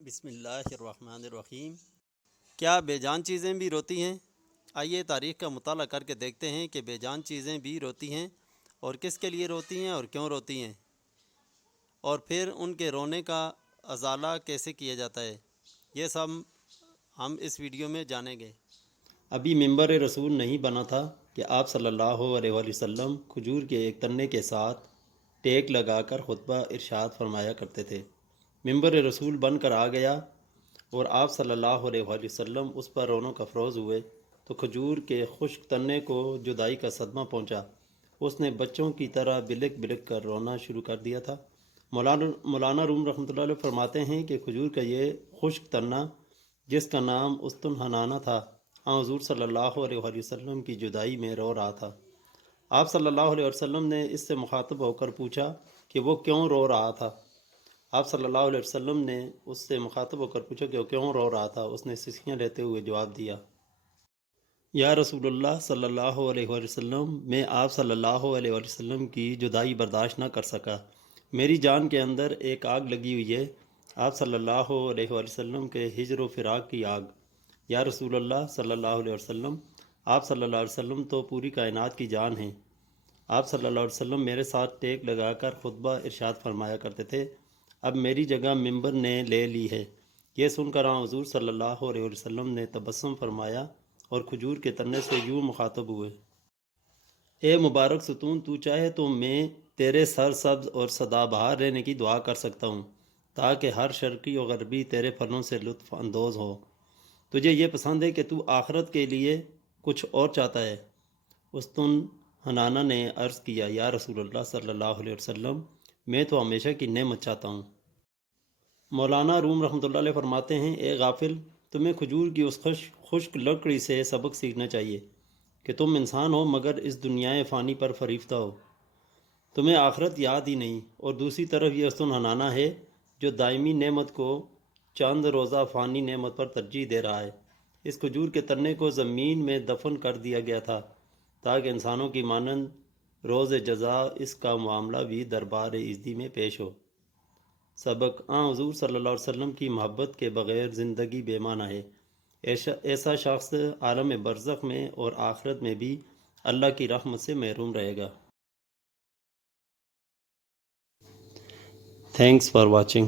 بسم اللہ الرحمن الرحیم۔ کیا بے جان چیزیں بھی روتی ہیں؟ آئیے تاریخ کا مطالعہ کر کے دیکھتے ہیں کہ بے جان چیزیں بھی روتی ہیں اور کس کے لیے روتی ہیں اور کیوں روتی ہیں، اور پھر ان کے رونے کا ازالہ کیسے کیا جاتا ہے، یہ سب ہم اس ویڈیو میں جانیں گے۔ ابھی منبر رسول نہیں بنا تھا کہ آپ صلی اللہ علیہ وآلہ وسلم کھجور کے ایک تنے کے ساتھ ٹیک لگا کر خطبہ ارشاد فرمایا کرتے تھے۔ منبر رسول بن کر آ گیا اور آپ صلی اللہ علیہ وآلہ وسلم اس پر رونق افروز ہوئے تو کھجور کے خشک تنے کو جدائی کا صدمہ پہنچا۔ اس نے بچوں کی طرح بلک بلک کر رونا شروع کر دیا تھا۔ مولانا روم رحمۃ اللہ علیہ فرماتے ہیں کہ کھجور کا یہ خشک تنا، جس کا نام استن حنانہ تھا، حضور صلی اللہ علیہ وآلہ وسلم کی جدائی میں رو رہا تھا۔ آپ صلی اللہ علیہ وسلم نے اس سے مخاطب ہو کر پوچھا کہ وہ کیوں رو رہا تھا۔ آپ صلی اللہ علیہ وسلم نے اس سے مخاطب ہو کر پوچھا کہ وہ کیوں رو رہا تھا۔ اس نے سسکیاں لیتے ہوئے جواب دیا، یا رسول اللہ صلی اللہ علیہ وآلہ وسلم، میں آپ صلی اللہ علیہ وآلہ وسلم کی جدائی برداشت نہ کر سکا۔ میری جان کے اندر ایک آگ لگی ہوئی ہے، آپ صلی اللہ علیہ وآلہ وسلم کے ہجر و فراق کی آگ۔ یا رسول اللہ صلی اللہ علیہ وسلم، آپ صلی اللہ علیہ وسلم تو پوری کائنات کی جان ہیں۔ آپ صلی اللہ علیہ وسلم میرے ساتھ ٹیک لگا کر خطبہ ارشاد فرمایا کرتے تھے، اب میری جگہ منبر نے لے لی ہے۔ یہ سن کر حضور صلی اللہ علیہ وسلم نے تبسم فرمایا اور کھجور کے تنے سے یوں مخاطب ہوئے، اے مبارک ستون، تو چاہے تو میں تیرے سر سبز اور سدا بہار رہنے کی دعا کر سکتا ہوں تاکہ ہر شرقی و غربی تیرے پھلوں سے لطف اندوز ہو۔ تجھے یہ پسند ہے کہ تو آخرت کے لیے کچھ اور چاہتا ہے۔ استن حنانہ نے عرض کیا، یا رسول اللہ صلی اللہ علیہ وسلم، میں تو ہمیشہ کی نعمت چاہتا ہوں۔ مولانا روم رحمۃ اللہ علیہ فرماتے ہیں، اے غافل، تمہیں کھجور کی اس خشک لکڑی سے سبق سیکھنا چاہیے کہ تم انسان ہو مگر اس دنیائے فانی پر فریفتہ ہو، تمہیں آخرت یاد ہی نہیں، اور دوسری طرف یہ استن حنانہ ہے جو دائمی نعمت کو چند روزہ فانی نعمت پر ترجیح دے رہا ہے۔ اس کھجور کے تنے کو زمین میں دفن کر دیا گیا تھا تاکہ انسانوں کی مانند روز جزا اس کا معاملہ بھی دربار عزتی میں پیش ہو۔ سبق: حضور صلی اللہ علیہ وسلم کی محبت کے بغیر زندگی بے معنی ہے۔ ایسا شخص عالم برزخ میں اور آخرت میں بھی اللہ کی رحمت سے محروم رہے گا۔ Thanks for watching.